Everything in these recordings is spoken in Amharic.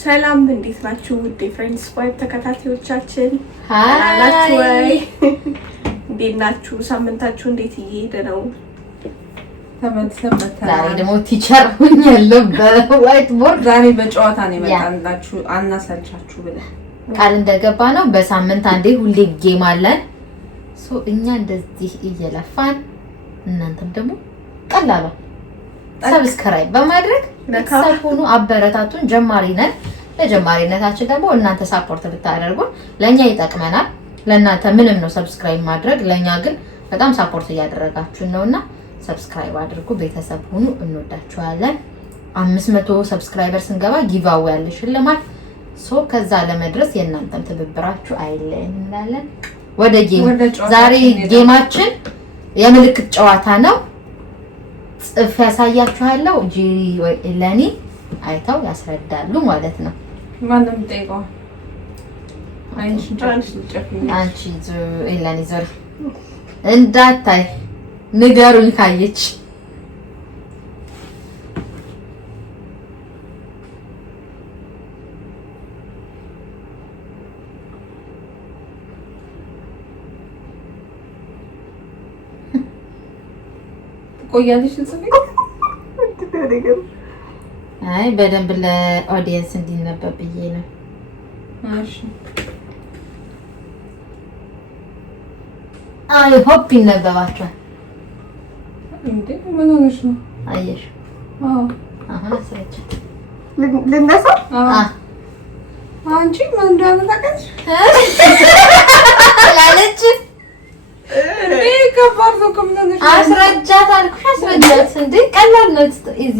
ሰላም እንዴት ናችሁ? ውድ ፍሬንድስ ቫይብ ተከታታዮቻችን ሃይ ወይ እንዴት ናችሁ? ሳምንታችሁ እንዴት እየሄደ ነው? ዛሬ ደግሞ ቲቸር ሆኛለሁ በዋይት ቦርድ። ዛሬ በጨዋታ ነው የመጣንላችሁ አናሰልቻችሁ ብለን ቃል እንደገባ ነው። በሳምንት አንዴ ሁሌ ጌም አለን። እኛ እንደዚህ እየለፋን እናንተም ደግሞ ቀላሉ ሰብስክራይብ በማድረግ ለካሁኑ አበረታቱን። ጀማሪ ነን። ለጀማሪነታችን ደግሞ እናንተ ሳፖርት ብታደርጉን ለኛ ይጠቅመናል። ለእናንተ ምንም ነው ሰብስክራይብ ማድረግ፣ ለኛ ግን በጣም ሳፖርት እያደረጋችሁን ነውና ሰብስክራይብ አድርጉ። ቤተሰብ ሁኑ። እንወዳችኋለን። 500 ሰብስክራይበር ስንገባ ጊቫዌ ያለ ሽልማት ከዛ ለመድረስ የእናንተም ትብብራችሁ አይለየን እንላለን። ወደ ጌም ዛሬ ጌማችን የምልክት ጨዋታ ነው። ጽፍ ያሳያችኋለሁ። ጂሪ ወይ ለኒ አይተው ያስረዳሉ ማለት ነው። ማንም ጠይቀው አንቺ ለኒ ዞር እንዳታይ ንገሩኝ ካየች ቆያለሽ ጽፌ አይ በደንብ ለኦዲየንስ እንዲነበብ ብዬ ነው። እሺ አይ ሆፕ ይነበባችኋል። እንዴ ምን ሆነሽ ነው? አየሽ? አሃ ሰጭ ልነሳ አንቺ ምን እንዳመጣቀሽ ላለች ከባድ ነው። ከምናነሽ አስረጃት አልኩሽ። አስረጃት እንዴ ቀላል ነው። ኢዚ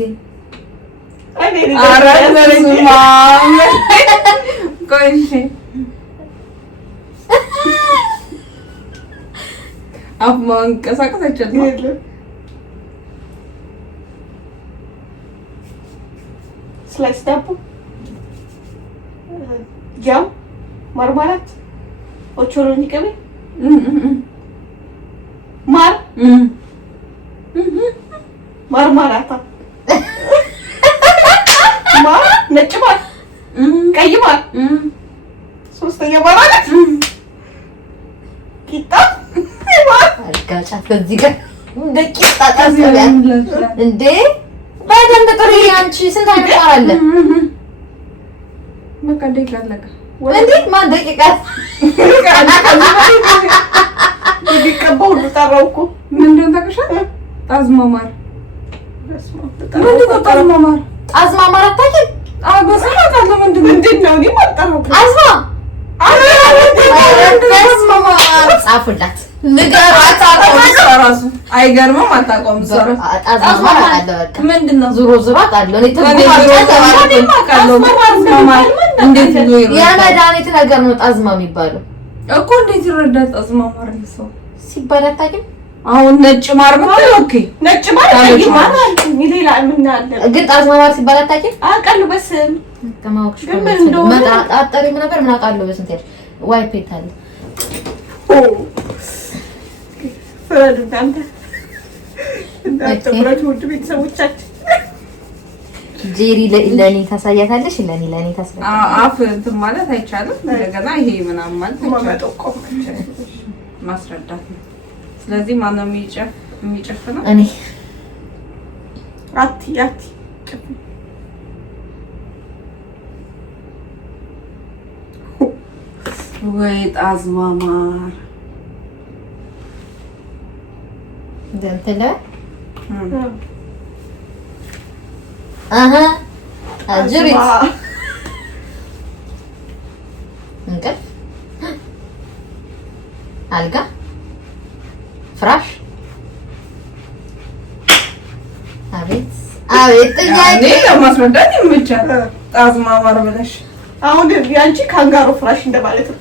አፍ ማንቀሳቀስ አይቻልም። ስላይስ ዳቦ፣ ጃም፣ ማርማራት፣ ኦቾሎኒ ቅቤ፣ ማር፣ ማርማራታ፣ ማር፣ ነጭ ማር፣ ቀይ ማር፣ ሶስተኛ ማርማራት፣ ቂጣ፣ ማር አልጋጫት ከዚህ ጋር እንደ ቂጣ ታስበያል እንዴ? በደንብ ጥሪ። አንቺ ስንት አይነት ማር አለ? በቃ ደቂቃ አለቀ እንዴ? ማን ደቂቃ ቢቀባው ልጠራው እኮ ምንድን ነው ታውቂሻል? ጣዝማ ማር ምንድን ነው? ጣዝማ ማር ጣዝማ ማር አታውቂም? በሰማት አለ ምንድን ነው? እኔ አልጠራሁም። ጣዝማ ጻፉላት ንገሯት። እራሱ አይገርምም። አታውቀውም። ጣዝማ ማር አለ። በቃ ምንድን ነው? ዙሮ ዙሮ አውቃለሁ እኔ እንዴት ነው የመድኃኒት ነገር ነው ጣዝማ የሚባለው እኮ። እንዴት ይረዳል? ጣዝማ ማር ሰው ሲባል አታውቂም? አሁን ነጭ ማር ብትል ኦኬ፣ ነጭ ማር ቀይ ማር አለ። ሌላ ምን አለ? ግን ጣዝማ ማር ሲባል አታውቂም? አውቃለሁ በስም ከማወቅሽ ግን ምን እንደሆነ አጣጣሪም ነበር ምን አውቃለሁ። በስንት ያልሽ ዋይፔት አለ። ፍረዱ እናንተ ፍረዱ። ውድ ቤተሰቦቻችን ጄሪ ለኔ ታሳያታለሽ። ለኔ ታስረዳለሽ። አፍ እንትን ማለት አይቻልም። እንደገና ይሄ ምናምን ማለት አይቻልም። ማስረዳት ነው። ስለዚህ ማነው የሚጨፍነው? እኔ አቲ ወይ ጣዝማ ማር ደንተለ አሃ አጅሪት እንቅልፍ አልጋ ፍራሽ አቤት ጥያቄ ለማስረዳት ይመቻል። ጣዝማ ማር ብለሽ አሁን ያንቺ ካንጋሮ ፍራሽ እንደማለት ነው።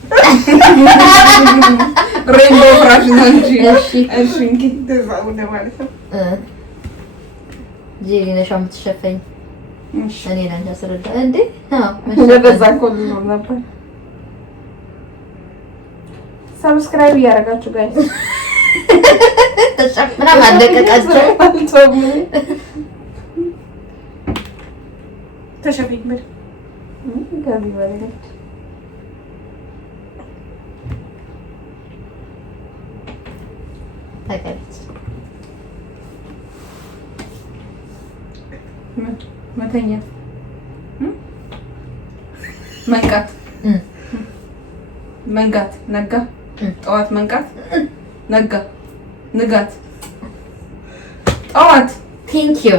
ሬንቦ ፍራሽ ነው እንጂ። እሺ እንግዲህ እንደዛው እንደማለት ነው። ጄሪ ነሽ የምትሸፈኝ። እኔ ላንቺ አስረዳ እንዴ? ለበዛ እኮ ነው ነበር። ሰብስክራይብ እያደረጋችሁ ጋይስ ተጨምራ ማለቀቃቸው ተሸፈኝ ምን ጋቢ በለች ታውቃለች። መተኛት መንቃት መንጋት ነጋ ጠዋት መንቃት ነጋ ንጋት ጠዋት ቴንክ ዩ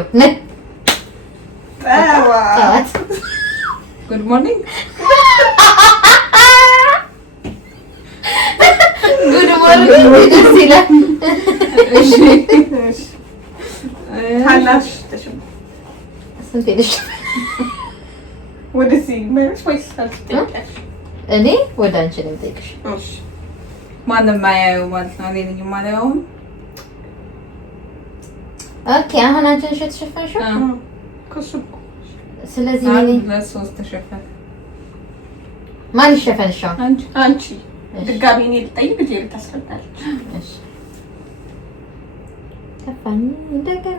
ጠዋት ጉድ ሞርኒንግ ጉድ ሞርኒንግ ደስ ይላል። እሺ ታናሽ ተሽም ስንት ልጅ ወደዚህ መልስ ወይስ አልተጠየቀሽ? እኔ ወደ አንቺ ነው የምጠይቅሽ። እሺ ማንም ማያየው ማለት ነው። እኔ ነኝ የማላየው። ኦኬ አሁን አንቺ ነሽ የተሸፈንሽው። ከሱ ስለዚህ እኔ ለሶስት ተሸፈነ። ማን ይሸፈንሻው? አንቺ ድጋሚ እኔ ልጠይቅ ልጅ ልታስረዳለች። እሺ ከፋኝ እንደገና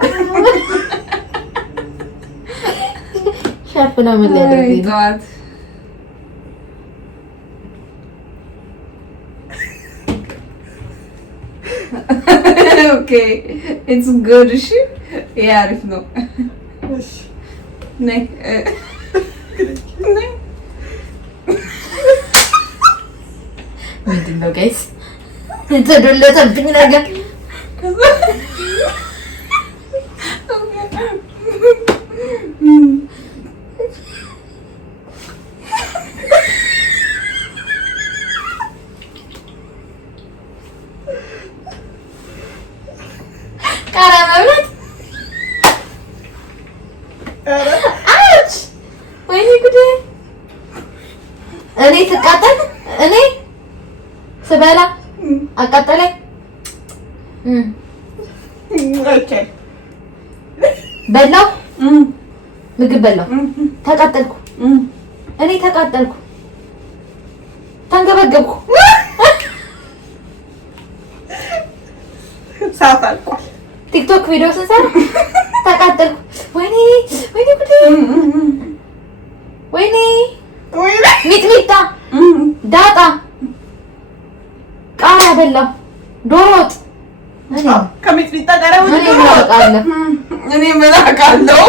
ሻርፕ ነው ምን ሊያደርግ ጠዋት ኦኬ ኢትስ ጉድ። እሺ ይሄ አሪፍ ነው። እሺ ነይ ምንድን ነው ጋይስ የተዶለተብኝ ነገር? ቃሪያ መብላት አች ወይኔ ጉዴ! እኔ ትቃጠል እኔ ስበላ አቃጠለኝ። ኦኬ በላው ምግብ በላው ተቃጠልኩ። እኔ ተቃጠልኩ፣ ተንገበገብኩ። ሰዓት አልቋል። ቲክቶክ ቪዲዮ ስንሰራ ተቃጠልኩ። ወይኔ ወይኔ ጉዴ! ወይኔ ሚጥሚጣ፣ ዳጣ፣ ቃሪያ በላው፣ ዶሮ ወጥ። ከሚጥሚጣ ጋር እኔ ምን አውቃለሁ? እኔ ምን አውቃለሁ?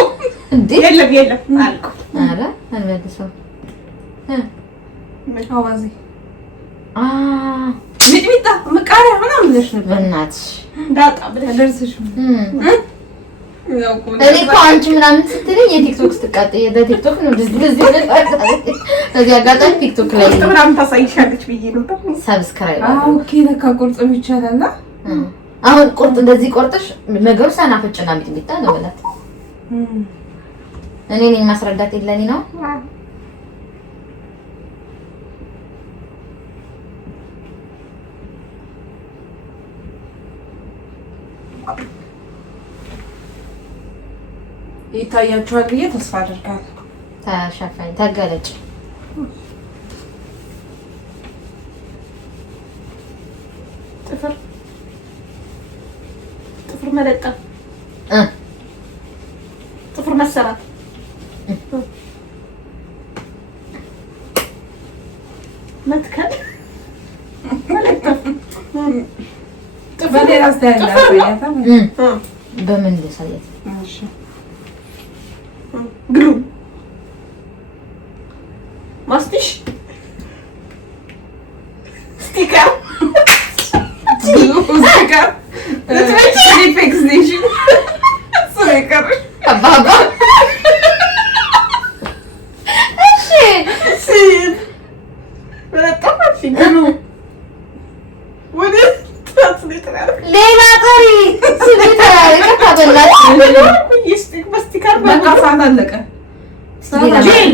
እንዴ የለም አልኩ። ኧረ አልመልሰውም። አዋዜ አ ሚጥሚጣ ቃሪያ ምናምን ብለሽ ነበር። በእናትሽ ዳጣ ብለሽ ደርሰሽ እኔ እኮ አንቺ ምናምን ስትለኝ የቲክቶክ ስትቃጠይ በቲክቶክ ነው እንደዚህ እዚህ አጋጣሚ ቲክቶክ ላይ ምናምን ታሳይሻለች ብዬ ነበር። ሰብስክራይብ ኦኬ ለካ ቁርጥም ይቻላል። አሁን ቁርጥ እንደዚህ ቆርጠሽ ነገሩ ሰናፍጭና ሚጥሚጣ ነው ማለት እኔ ነኝ ማስረዳት የለኝ ነው። ይታያችኋል ብዬ ተስፋ አደርጋለሁ። ተሸፈኝ ተገለጭ። ጥፍር መለጠፍ፣ ጥፍር መሰራት፣ መትከል፣ መለጠፍ፣ ጥፍር ያስተያያታ በምን ልሳያት? እሺ ግሉ፣ ማስቲሽ፣ ስቲከር፣ ስቲከር፣ ሪፌክስቴሽን ስቲከር አባባ እሺ ሲል መለጠፍ፣ ግሉ ወደ ሌላ ጠሪ ስሜት ከተበላሽ በስቲከር በቃ ሰዓት አለቀ። ጄል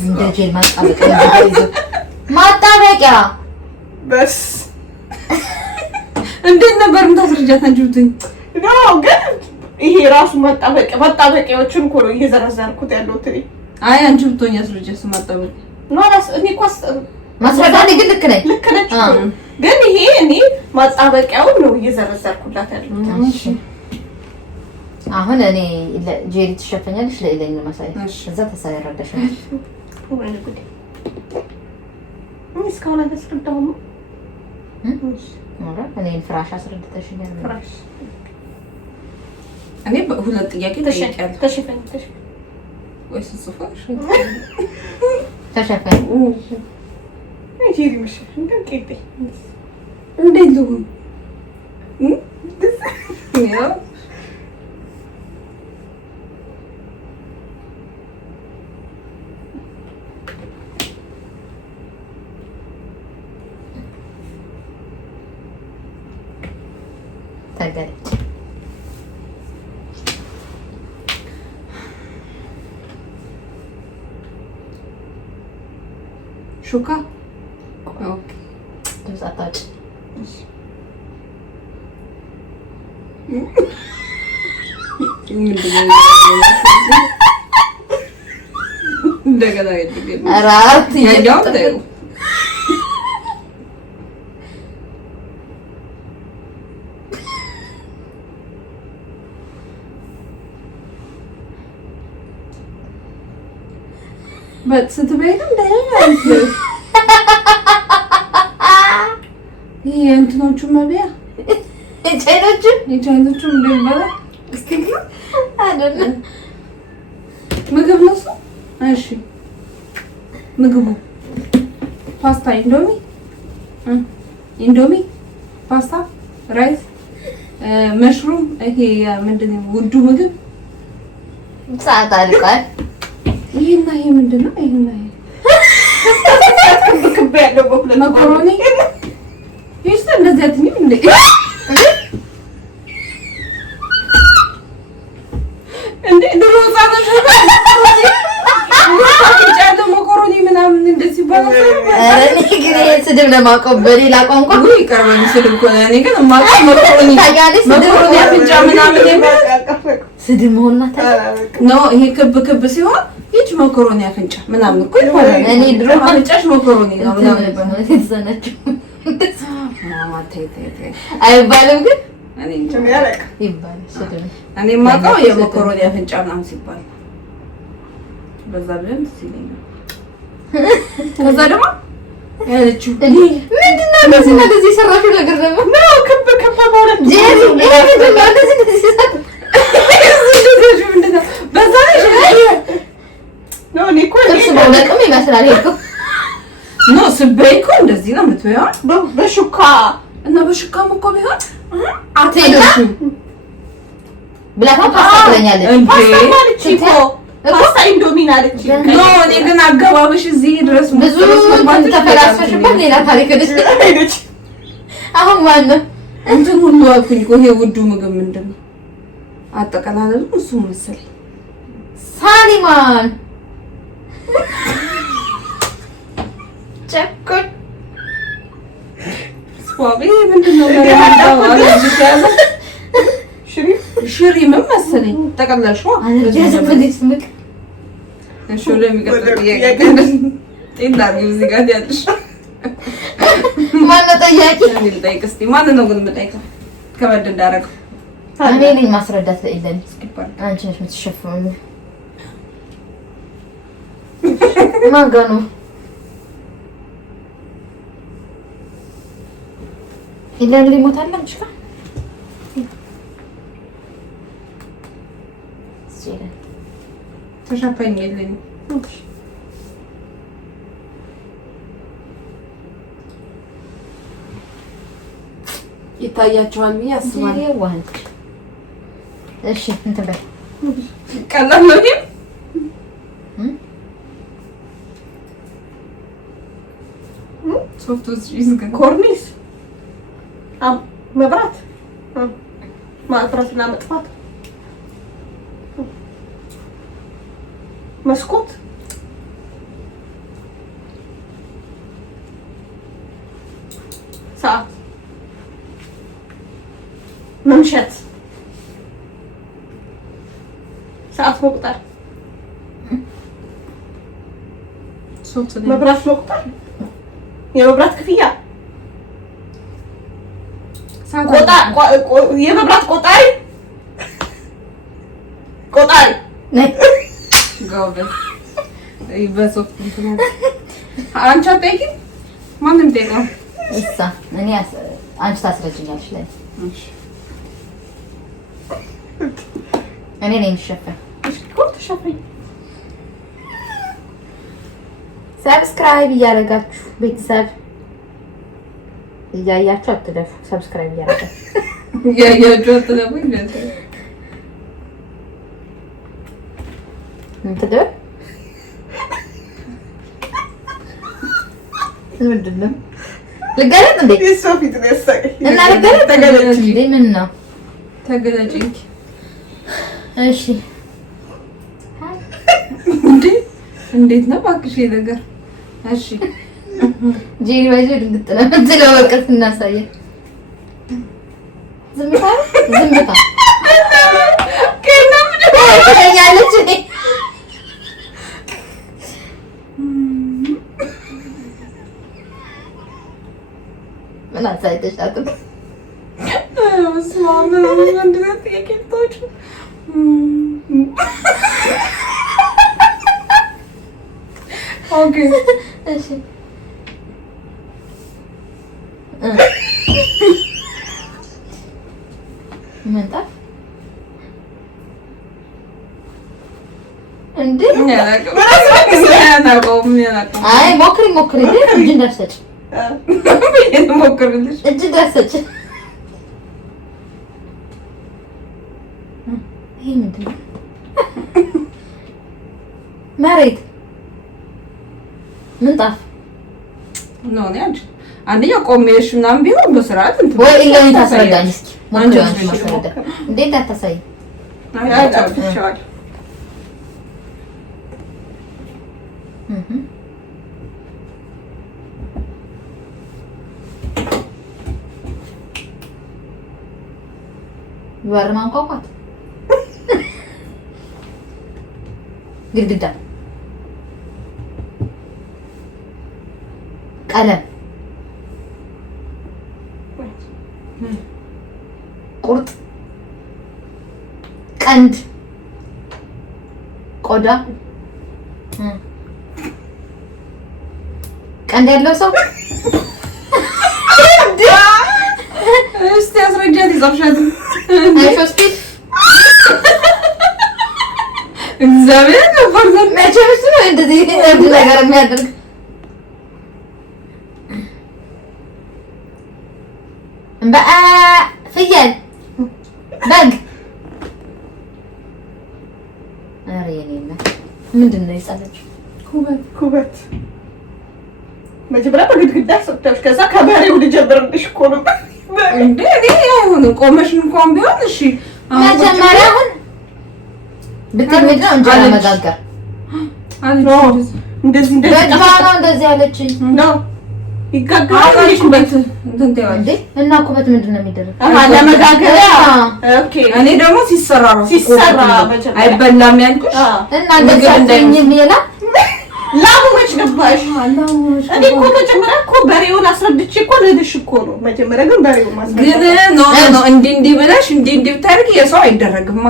እንደ ጄል ማጣበቂያ በስ እንዴት ነበር የምታስረጃት? አንቺ ነው ግን ይሄ ራሱ ማጣበቂያዎችን እኮ ነው እየዘረዘርኩት ያለሁት እኔ። አይ አንቺ ብትሆኚ አስረጃት። ማጣበቂያ ነው እኔ እኮ ማስረዳት ግን ልክ ነኝ። ልክ ነች ግን ይሄ እኔ ማጣበቂያውን ነው እየዘረዘርኩላት ያለሁት። እሺ አሁን እኔ ጄሪ ትሸፈኛለሽ ለኢለኝ ነው ማሳይ እዛ ተሳይረዳሽ ወይ ጉዴ እስካሁን አልተስረዳሁም እኔ ፍራሽ አስረድተሽኛል ፍራሽ እኔ ሁለት ጥያቄ ጠይቄያለሁ ተሸፈኝ ወይስ ጽፋሽ ተሸፈኝ ጄሪ ምሽ እንዴት እንዴት ነው ያው ታገለች ሹካ ኦኬ ተዛጣጭ እንደገና ይደገም አራት ያኛው ታዩ ስትበይም እንዳያንተ ይሄ እንትኖቹ መብያ የቻይኖቹ እንደሚባል እስኪ አይደለም ምግብ ነው። እሺ ምግቡ ፓስታ፣ ኢንዶሚ፣ ፓስታ፣ ራይስ፣ መሽሩም ይሄ ምንድነው ውዱ ምግብ ሰዓት አልቋል። ይሄና ይሄ ምንድነው? ይሄና ይሄ ክብ ያለው በሁለት መኮሮኒ ይስተ እንደዚህ አትኝም እንዴ? እንዴ ድሮ ጻፈሽ መኮሮኒ ምናምን እንደዚህ ባለው እኔ ግን ስድብ ለማቆም በሌላ ቋንቋ ይቀርበኝ ስድብ እኮ እኔ ግን ማቆም መኮሮኒ አፍንጫ ምናምን ስድብ መሆንና ነው። ይሄ ክብ ክብ ሲሆን ይች መኮሮኒ አፍንጫ ምናምን እኮ ይባላል። እኔ ድሮ አፍንጫሽ መኮሮኒ ነው ምናምን ይባላል። የተዘነችው ተይ አይባልም ግን እኔ እንጃ ይባላል። ስድብ እኔ የማውቀው የመኮሮኒ አፍንጫ ምናምን ሲባል በዛ ብለን ሲለኝ ከዛ ደግሞ ያለችው ምንድን ነው እንደዚህ እና እንደዚህ የሰራሽው ነገር ደግሞ ነው ክብ ክብ ማለት ጄሪ ይሄ ምንድን ነው እንደዚህ እንደዚህ የሰራሽው በዛ ነው እኔ እኮ ጥርስ በውለቅም ይመስላል ይሄ እኮ ነው ስበይ እኮ እንደዚህ ነው የምትበይው በሹካ እና በሹካም እኮ ቢሆን አትሄድም ብላታ ፓስታ ትለኛለች ፓስታ ማለት እኮ ፓስታ ኢንዶሚን አለች ኖ እኔ ግን አገባብሽ እዚህ ድረስ ብዙ ተፈላስፈሽበት ሌላ ታሪክ ሄደች። አሁን ማነው እንትን ሁሉ አልኩኝ እኮ ይሄ ውዱ ምግብ ምንድን ነው አጠቃላለሉ እሱ መሰለኝ ሳሊማን ጨኩን ስዋቢ ምንድን ነው ለማዳው አለዚህ ያዘ ሽሪ ምን መሰለኝ ጠቀለልሽው ስምክ እሺ ለሚቀጥለው ጥያቄ እንዳል እዚህ ጋር ያለሽ ማነው ጠያቂ ልጠይቅ እስኪ ማን ነው ግን የምጠይቀው ከበድ እንዳደረገው እኔ ነኝ ማስረዳት ለኢለን አንቺ ነሽ የምትሸፈው ማን ጋር ነው ኢለን ሊሞት አለ አንቺ ጋር ተሸፈኝ የለኝ ይታያቸዋል ብዬ አስባለሁ። እሺ እንትን በል ቀላል ነው ግን ሶፍት ይዝገን ኮርኒስ መብራት ማጥራትና መጥፋት መስኮት ሰዓት መምሸት ሰዓት መቁጠር መብራት መቁጠር የመብራት ክፍያ የመብራት ቆጣሪ ቆጣሪ ጎበዝ። በሶፍት እንትን አንቺ አትጠይቂም? ማንም ጠይቀው እሷ እኔ አንቺ ታስረጅኛለሽ ላይ እኔ ነኝ የምሸፈን። ተሸፈኝ። ሰብስክራይብ እያደረጋችሁ ቤተሰብ እያያችሁ አትለፉ። ሰብስክራይብ እያደረጋችሁ እያያችሁ አትለፉ። ምንድነው ምንድነው? ልገለጥ እንዴ? እሷ ፊት ነው ያሳቀኝ። እና ልገለጥ ተገለጥ እንዴ? ምን ነው ተገለጭ እሺ። እንዴት ነው እባክሽ ነገር? እሺ ጄሪ ባይዞ ድንግጥ ነው የምትለው። በቃ እናሳየን። ዝምታ ዝምታ ከናምደኛለች እኔ ምን አሳይተሻት ነው? ስማም እንደዚህ ጥቂቶች ኦኬ እሺ ምንጣፍ እንዴ? አይ ሞክሪ ሞክሪ እጅ እንዳትሰጪ ሞክርልሽ እጅ እንዳትሰጪ። ይሄ ምንድን ነው? መሬት ምንጣፍ ነው እንዴ? አንደኛው ቆሜሽ ምናምን ቢሆን በስርዓት እንትን ወይ ኢላኒ ታስረዳኝ እስኪ ሞክሪ። አንቺ ማስረዳ እንዴት አታሳይ? አይ በር ማንኳኳት፣ ግድግዳ፣ ቀለም፣ ቁርጥ፣ ቀንድ፣ ቆዳ፣ ቀንድ ያለው ሰው እስቲ አስረጃት። ይጻፍሻት ሆስፒታል እግዚአብሔር ከፈርዘን መቼስ ነው እንደዚህ ነገር የሚያደርግ ፍየል፣ በግ። ኧረ የኔ እናት ምንድን ነው የጻፈችው? ኩበት መጀመሪያ በግድግዳ ሰጥተሽ ከዛ ከበሬው ልጀምርልሽ እኮ ነው እንዴ? እኔ አይሆንም ቆመሽ እንኳን ቢሆን እሺ። መጀመሪያ አሁን ብትመጣ እንጀራ መጋገር እንደዚህ በጥባ ነው እንደዚህ ያለችኝ ነው ይጋጋል። ኩበት እንዴ እና ኩበት ምንድን ነው የሚደረግ? ለመጋገሪያ። ኦኬ እኔ ደግሞ ሲሰራ ነው ሲሰራ መጀመሪያ አይበላም ያልኩሽ እና እንደዚህ ይላ ላሙ መች ገባሽ? እኔ እኮ መጀመሪያ እኮ በሬውን አስረድቼ እኮ ልልሽ እኮ ነው። መጀመሪያ ግን በሬውን ማስረዳት ግን ኖ እንዲህ ብለሽ እንዲህ ብታደርጊ የሰው አይደረግማ።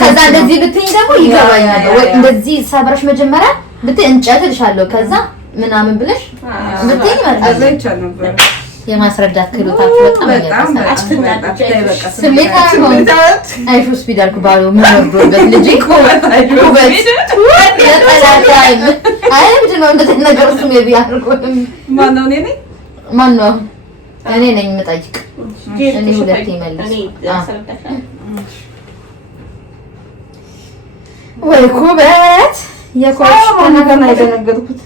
ከዛ እንደዚህ ብትይኝ ደግሞ ይገባኛል። ወይ እንደዚህ ሰብረሽ መጀመሪያ ብትይ እንጨት እልሻለሁ ከዛ ምናምን ብለሽ ብትይኝ ማለት ነበር። የማስረዳት ክህሎታችሁ በጣም ያሳስባል። ስሜት አይሽ ሆስፒታል ኩባሉ ምን ወርዶበት ልጅ ኩበት አይ ምንድን ነው እንደዚህ ነገር እሱ ሜቢ አድርጎም ማነው እኔ ነኝ ማነው እኔ ነኝ የምጠይቅ እኔ ሁለቴ መልስ ወይ ኩበት የኳሽ ነገር አይደነገርኩት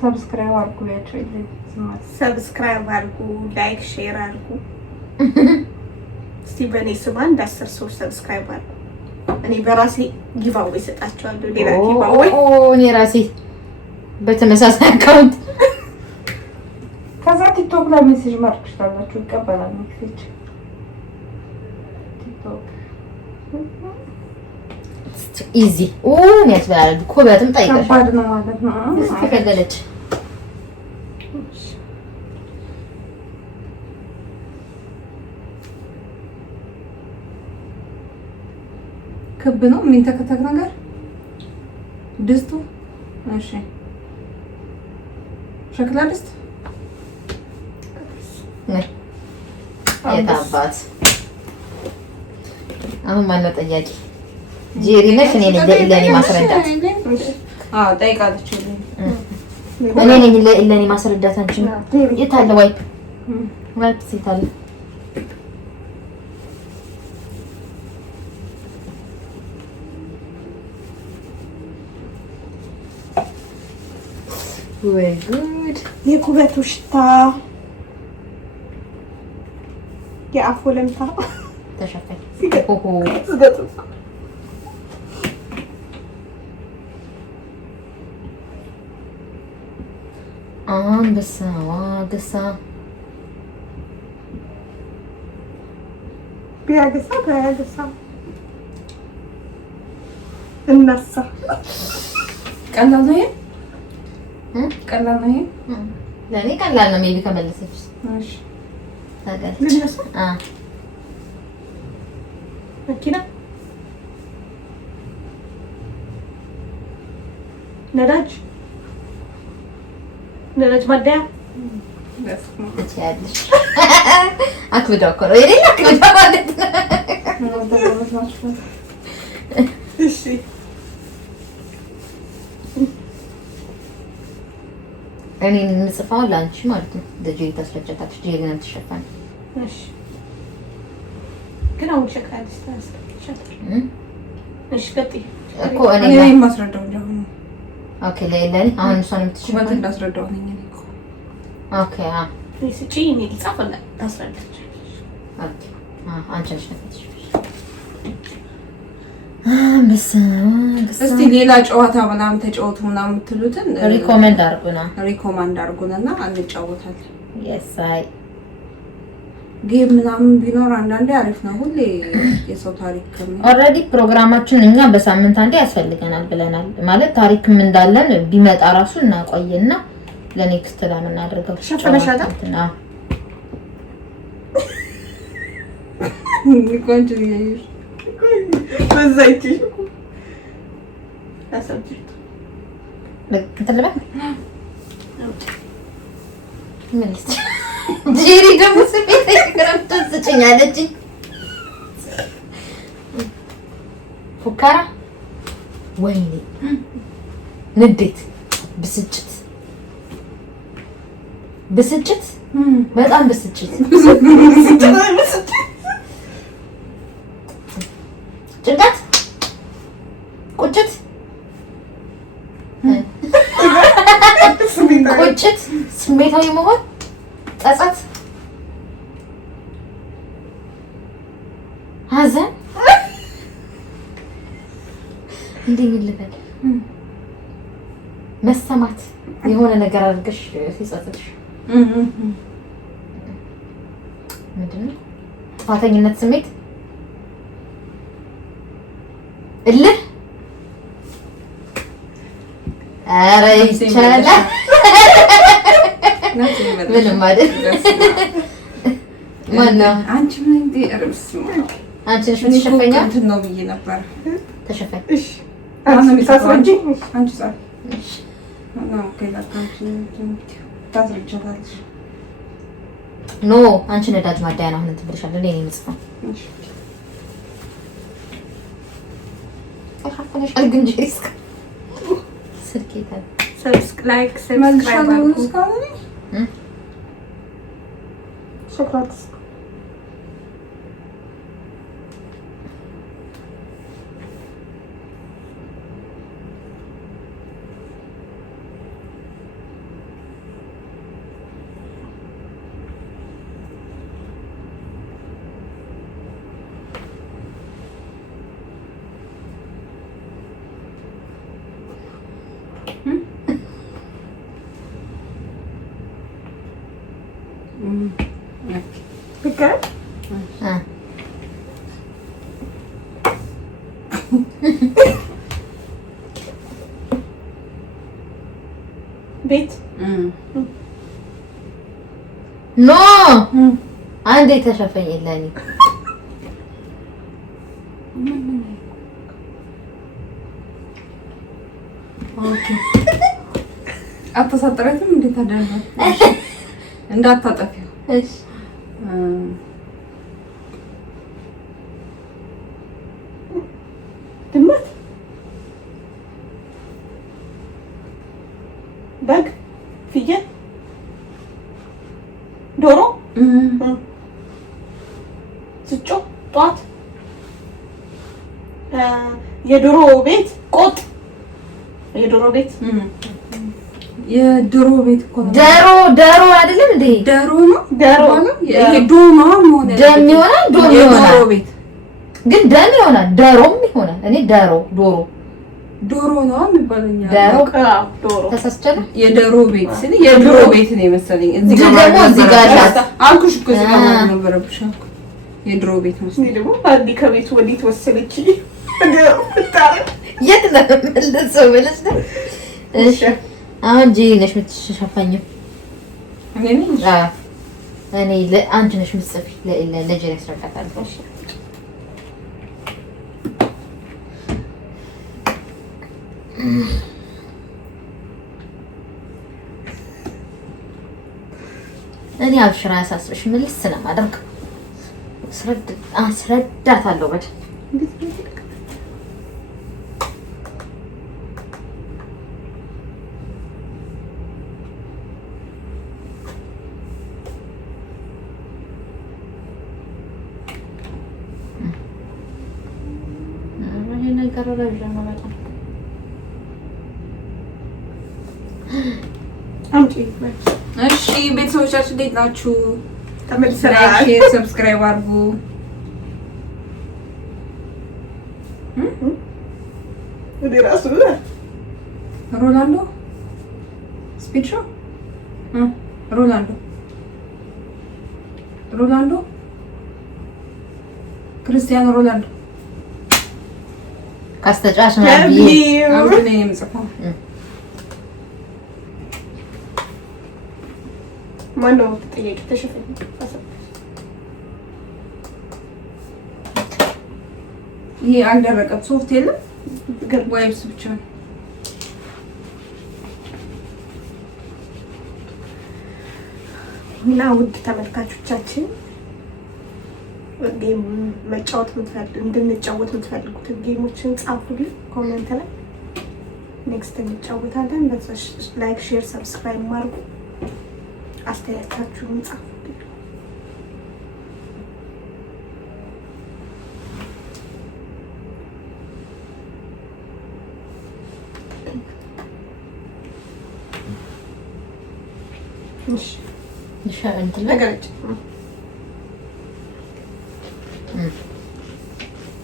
ሰብስክራይብ አድርጉ ያቸው ሰብስክራይብ አድርጉ፣ ላይክ ሼር አድርጉ። እስቲ በእኔ ስም አንድ 10 ሰዎች ሰብስክራይብ አድርጉ። እኔ በራሴ ጊቫዌ እሰጣቸዋለሁ። ሌላ ጊቫዌ እኔ ራሴ በተመሳሳይ አካውንት ከዛ ቲክቶክ ላይ ሜሴጅ ማድረግ ትችላላችሁ። ይቀበላል ሜሴጅ ቲክቶክ ኢዚ ያስበላል። ኩበትም ጠይቀሽ ከባድ ነው ማለት ነው። ተከለለች ክብ ነው የሚንተከተክ ነገር ድስቱ። እሺ ሸክላ ድስት የታባት አሁን ማነው ጠያቂ? ጄሪ ነሽ? እኔ ነኝ ለእኔ ማስረዳት። አዎ ጠይቃለች። እኔ ነኝ ለእኔ ማስረዳት። አንቺ የት አለ ዋይፕ? ዋይፕ የት አለ? ወይ ጉድ! የኩበቱ ሽታ፣ የአፉ ለምታ ተሸፈን አንበሳ ዋገሳ ቢያገሳ ባያገሳ እናሳ ቀላል ነው ይሄ ቀላል ነው ይሄ ለኔ ቀላል ነው። ሜቢ ከመለሰች እሺ ልነሳ መኪና ነዳጅ ማደያ ትችያለሽ። አክብዳው እኮ ነው የሌላ አክብዳው ማለት ነው። እሺ እኔ የምጽፈው ለአንቺ ማለት ነው። ለጄሪ ታስረጃታለሽ። ጄሪ ነው ተሸፋኝ። እሺ ግን አሁን ሸክላ ድስት ታስቀምጫለሽ። እሺ ቀጥይ እኮ እኔ ማስረዳው እንደው ኦኬ ለእኔ አሁን እሷን የምትሸፋኝ ማለት እንዳስረዳው ነኝ እኮ ኦኬ ስጪ እኔ ልጻፍና ታስረዳለሽ። ኦኬ አንቺ ነሽ ነፍስሽ። እስቲ ሌላ ጨዋታ ምናምን ተጫወቱ ምናምን የምትሉትን ሪኮመንድ አድርጉንና እንጫወታለን። yes አይ ጌም ምናምን ቢኖር አንዳንዴ አሪፍ ነው። ሁሌ የሰው ታሪክ ኦልሬዲ ፕሮግራማችን እኛ በሳምንት አንዴ ያስፈልገናል ብለናል። ማለት ታሪክም እንዳለን ቢመጣ ራሱ እናቆይና ለኔክስት ለምን እናደርገው ሸፈነሻታ ቆንጆ ይይሽ በዛይቺ አሰብኩት ከተለበ ምንስ ጄሪ ደግሞ ስሜት ይከራምጥ ትጭኛለች። ፉካራ ወይኔ ንዴት ብስጭት በጣም ብስጭት ጭንቀት ቁጭት ስሜታዊ መሆን ጸጸት ሐዘን እንዴ ምን ልበል መሰማት የሆነ ነገር አድርገሽ ሲጸጽትሽ ምንድነው ጥፋተኝነት ስሜት እልህ ኧረ ይቻላል ምንም አይደል ማነው አንቺ ምን እንዴ አርብስ አንቺ ነሽ የምትሸፈኛው እንትን ነው ብዬ ነበር ተሸፈኝ እሺ አንቺ ታስረጂ አንቺ ጻፍ እሺ ኦኬ ላታንቺ ታስረጃታለሽ ኖ አንቺ ነዳጅ ማደያ ነው እንትን ብለሻል ለኔ የምጽፈው እሺ አሻፈለሽ አልግንጂ እስከ ስልኬታ ሰብስክራይብ ሸክላት ቤት ኖ አንዴ ተሸፈኝ ለኔ ኦኬ አትሰጥረትም እንዴት አደረገ እንዳታጠፊው እሺ ድመት በግ ፍየል ዶሮ ስጮ ጧት የዶሮ ቤት ቆጥ የዶሮ ቤት የዶሮ ቤት እኮ ነው ዶሮ አይደለም እንዴ ዶሮ ነው ዶሮ ይሄ ዶማ ሆነ ደም ይሆናል ዶሮ ቤት ግን ደም ይሆናል ዶሮም ይሆናል እኔ ዶሮ ነው የሚባለኛ ዶሮ ተሳስቻለሁ የዶሮ ቤት ስለ የዶሮ ቤት ነው መሰለኝ እዚህ ጋር አልኩሽ እኮ እዚህ ጋር ነበረብሽ የዶሮ ቤት ነው እዚህ ደግሞ አንዲ ከቤት ወዲት ወሰለች የት ነው የምመለሰው ብለሽ ነው እሺ አሁን ጂ ነሽ የምትሸፋኘው እኔ አንቺ ነሽ የምትጽፊ ለጄ ያስረዳታለሁ እሺ እኔ አብሽራ ያሳስብሽ ምልስ ስለማደርግ አስረዳታለሁ በደንብ እሺ ቤተሰቦቻችን እንዴት ናችሁ? ተመልሰናል። ላይክ ሰብስክራይብ አድርጉ። ወደ ራሱ ሮላንዶ ስፒድ ሾው ሮላንዶ ክርስቲያኖ ሮላንዶ ካስተጫሽ ነው አሁን እኔ የምጽፈው ማነው ተጠያቂ? ተሸፈኝ ይሄ አልደረቀም። ሶፍት የለም ዋይፕስ ብቻ ነው። እና ውድ ተመልካቾቻችን ጌም መጫወት እንድንጫወት የምትፈልጉትን ጌሞችን ጻፉልን ኮሜንት ላይ። ኔክስት እንጫወታለን። ላይክ፣ ሼር፣ ሰብስክራይብ ማድረጉ አስተያየታችሁን ጻፉ። እሺ እንትን ነገርች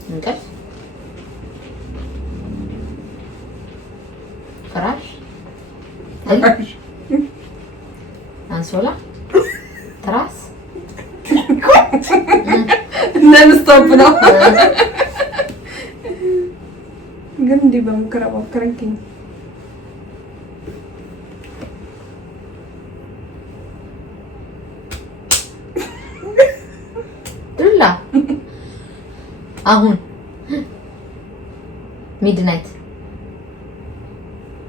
እንቅልፍ ፍራሽ አንሶላ ትራስ ለምስቶፕ ነው ግን እንዲህ በሙከራ ሞከረኝ። ዱላ አሁን ሚድናይት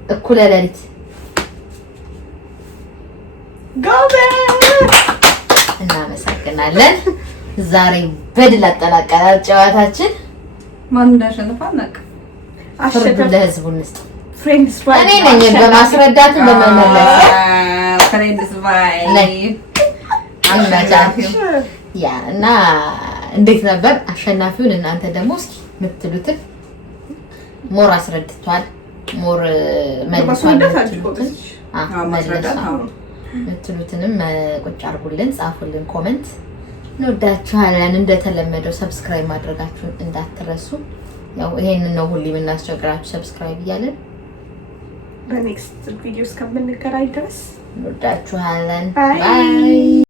እኩለ ሌሊት እናመሰግናለን። ዛሬ በድል አጠናቀናል ጨዋታችን። ማን እንዳሸነፈ አናውቅም። ፍርዱን ለህዝቡ እንስጥ። ፍሬንድስ እኔ ነኝ በማስረዳት በመመለስ ፍሬንድስ ባይ ያ እና እንዴት ነበር አሸናፊውን? እናንተ ደግሞ እስኪ የምትሉትን ሞር አስረድቷል፣ ሞር መልሷል የምትሉትንም ቁጭ አድርጉልን፣ ጻፉልን ኮሜንት። እንወዳችኋለን። እንደተለመደው ሰብስክራይብ ማድረጋችሁን እንዳትረሱ። ያው ይሄንን ነው ሁሌ የምናስቸግራችሁ፣ ሰብስክራይብ እያለን በኔክስት ቪዲዮ እስከምንገናኝ ድረስ እንወዳችኋለን። ባይ።